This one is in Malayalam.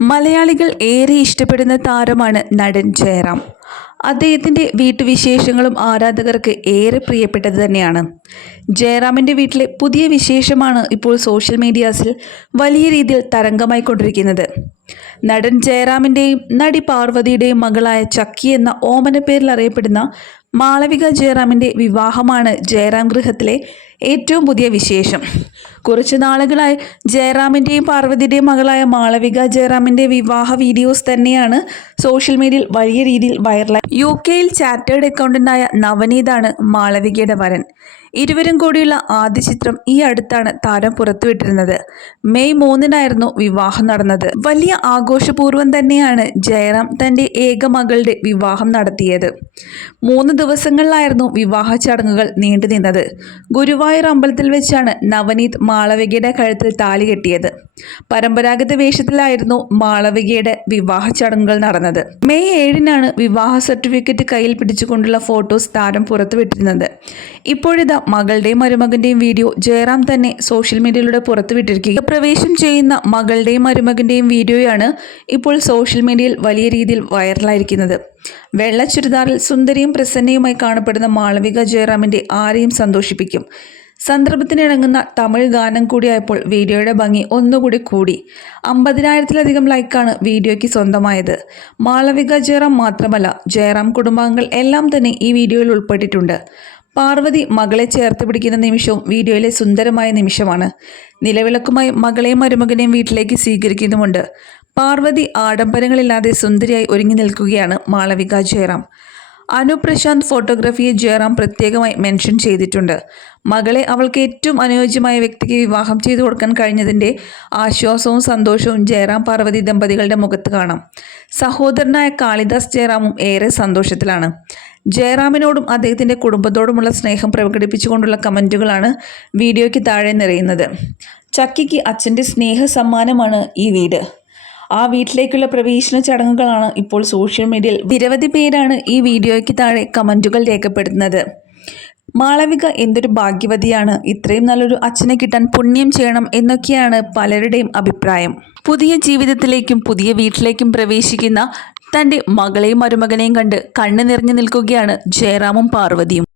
മലയാളികൾ ഏറെ ഇഷ്ടപ്പെടുന്ന താരമാണ് നടൻ ജയറാം. അദ്ദേഹത്തിന്റെ വീട്ടുവിശേഷങ്ങളും ആരാധകർക്ക് ഏറെ പ്രിയപ്പെട്ടത് തന്നെയാണ്. ജയറാമിന്റെ വീട്ടിലെ പുതിയ വിശേഷമാണ് ഇപ്പോൾ സോഷ്യൽ മീഡിയാസിൽ വലിയ രീതിയിൽ തരംഗമായി കൊണ്ടിരിക്കുന്നത്. നടൻ ജയറാമിന്റെയും നടി പാർവതിയുടെയും മകളായ ചക്കി എന്ന ഓമന പേരിൽ അറിയപ്പെടുന്ന മാളവിക ജയറാമിന്റെ വിവാഹമാണ് ജയറാം ഗൃഹത്തിലെ ഏറ്റവും പുതിയ വിശേഷം. കുറച്ച് നാളുകളായി ജയറാമിന്റെയും പാർവതിയുടെയും മകളായ മാളവിക ജയറാമിന്റെ വിവാഹ വീഡിയോസ് തന്നെയാണ് സോഷ്യൽ മീഡിയയിൽ വലിയ രീതിയിൽ വൈറലായി. യു കെയിൽ ചാർട്ടേഡ് അക്കൗണ്ടന്റായ നവനീതാണ് മാളവികയുടെ വരൻ ഇരുവരും കൂടിയുള്ള ആദ്യ ചിത്രം ഈ അടുത്താണ് താരം പുറത്തുവിട്ടിരുന്നത്. മെയ് മൂന്നിനായിരുന്നു വിവാഹം നടന്നത്. വലിയ ആഘോഷപൂർവം തന്നെയാണ് ജയറാം തന്റെ ഏക മകളുടെ വിവാഹം നടത്തിയത്. മൂന്ന് ദിവസങ്ങളിലായിരുന്നു വിവാഹ ചടങ്ങുകൾ നീണ്ടുനിന്നത്. ഗുരുവായൂർ അമ്പലത്തിൽ വെച്ചാണ് നവനീത് മാളവികയുടെ കഴുത്തിൽ താലി കെട്ടിയത്. പരമ്പരാഗത വേഷത്തിലായിരുന്നു മാളവികയുടെ വിവാഹ ചടങ്ങുകൾ നടന്നത്. മെയ് ഏഴിനാണ് വിവാഹ സർട്ടിഫിക്കറ്റ് കയ്യിൽ പിടിച്ചുകൊണ്ടുള്ള ഫോട്ടോസ് താരം പുറത്തുവിട്ടിരുന്നത്. ഇപ്പോഴിതാ മകളുടെയും മരുമകന്റെയും വീഡിയോ ജയറാം തന്നെ സോഷ്യൽ മീഡിയയിലൂടെ പുറത്തുവിട്ടിരിക്കുക പ്രവേശം ചെയ്യുന്ന മകളുടെയും മരുമകന്റെയും വീഡിയോയാണ് ഇപ്പോൾ സോഷ്യൽ മീഡിയയിൽ വലിയ രീതിയിൽ വൈറലായിരിക്കുന്നത്. വെള്ള ചുരിദാറിൽ സുന്ദരിയും പ്രസന്നയുമായി കാണപ്പെടുന്ന മാളവിക ജയറാമിന്റെ ആരെയും സന്തോഷിപ്പിക്കും. സന്ദർഭത്തിനിണങ്ങുന്ന തമിഴ് ഗാനം കൂടിയായപ്പോൾ വീഡിയോയുടെ ഭംഗി ഒന്നുകൂടി കൂടി. അമ്പതിനായിരത്തിലധികം ലൈക്കാണ് വീഡിയോയ്ക്ക് സ്വന്തമായത്. മാളവിക ജയറാം മാത്രമല്ല ജയറാം കുടുംബാംഗങ്ങൾ എല്ലാം തന്നെ ഈ വീഡിയോയിൽ ഉൾപ്പെട്ടിട്ടുണ്ട്. പാർവതി മകളെ ചേർത്ത് പിടിക്കുന്ന നിമിഷവും വീഡിയോയിലെ സുന്ദരമായ നിമിഷമാണ്. നിലവിളക്കുമായി മകളെയും മരുമകനെയും വീട്ടിലേക്ക് സ്വീകരിക്കുന്നുമുണ്ട്. പാർവതി ആഡംബരങ്ങളില്ലാതെ സുന്ദരിയായി ഒരുങ്ങി നിൽക്കുകയാണ് മാളവിക ജയറാം. അനു പ്രശാന്ത് ഫോട്ടോഗ്രാഫിയെ ജയറാം പ്രത്യേകമായി മെൻഷൻ ചെയ്തിട്ടുണ്ട്. മകളെ അവൾക്ക് ഏറ്റവും അനുയോജ്യമായ വ്യക്തിക്ക് വിവാഹം ചെയ്തു കൊടുക്കാൻ കഴിഞ്ഞതിന്റെ ആശ്വാസവും സന്തോഷവും ജയറാം പാർവതി ദമ്പതികളുടെ മുഖത്ത് കാണാം. സഹോദരനായ കാളിദാസ് ജയറാമും ഏറെ സന്തോഷത്തിലാണ്. ജയറാമിനോടും അദ്ദേഹത്തിന്റെ കുടുംബത്തോടുമുള്ള സ്നേഹം പ്രകടിപ്പിച്ചുകൊണ്ടുള്ള കമന്റുകളാണ് വീഡിയോയ്ക്ക് താഴെ നിറയുന്നത്. ചക്കിക്ക് അച്ഛന്റെ സ്നേഹ സമ്മാനമാണ് ഈ വീട്. ആ വീട്ടിലേക്കുള്ള പ്രവേശന ചടങ്ങുകളാണ് ഇപ്പോൾ സോഷ്യൽ മീഡിയയിൽ നിരവധി പേരാണ് ഈ വീഡിയോയ്ക്ക് താഴെ കമന്റുകൾ രേഖപ്പെടുത്തുന്നത്. മാളവിക എന്തൊരു ഭാഗ്യവതിയാണ്. ഇത്രയും നല്ലൊരു അച്ഛനെ കിട്ടാൻ പുണ്യം ചെയ്യണം എന്നൊക്കെയാണ് പലരുടെയും അഭിപ്രായം. പുതിയ ജീവിതത്തിലേക്കും പുതിയ വീട്ടിലേക്കും പ്രവേശിക്കുന്ന തന്റെ മകളെയും മരുമകനെയും കണ്ട് കണ്ണു നിറഞ്ഞു നിൽക്കുകയാണ് ജയറാമും പാർവതിയും.